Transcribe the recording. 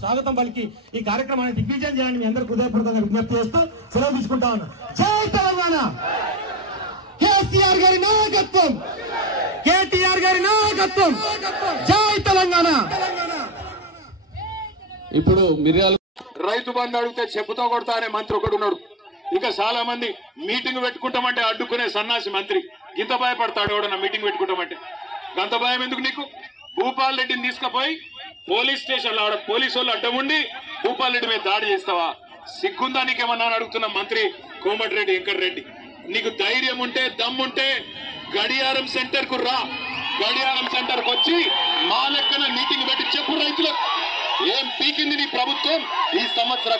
స్వాగతం పలికి ఈ కార్యక్రమాన్ని దిగ్విజయం చేయాలని మీ అందరూ హృదయపూర్వకంగా విజ్ఞప్తి చేస్తూ సెలవు తీసుకుంటా ఉన్నా. జై తెలంగాణ. కేసీఆర్ గారి నాయకత్వం, కేటీఆర్ గారి నాయకత్వం. జై తెలంగాణ. ఇప్పుడు మిర్యాల రైతు బంధు అడిగితే చెప్పుతో కొడతా అనే మంత్రి ఒకడు ఉన్నాడు. ఇంకా చాలా మంది మీటింగ్ పెట్టుకుంటామంటే అడ్డుకునే సన్నాసి మంత్రి. ఇంత భయపడతాడు ఎవడన్నా మీటింగ్ పెట్టుకుంటామంటే? గంత భయం ఎందుకు నీకు? భూపాల్ రెడ్డిని తీసుకుపోయి పోలీస్ స్టేషన్ లో పోలీసు వాళ్ళు అడ్డం ఉండి భూపాల్ రెడ్డి మీద దాడి చేస్తావా? సిగ్గుందా నీకేమన్నా అడుగుతున్న మంత్రి కోమటిరెడ్డి వెంకటరెడ్డి. నీకు ధైర్యం ఉంటే దమ్ముంటే గడియారం సెంటర్ కు రా. గడియారం సెంటర్ కు వచ్చి మా లెక్కన మీటింగ్ పెట్టి చెప్పు రైతులకు ఏం పీకింది నీ ప్రభుత్వం ఈ సంవత్సర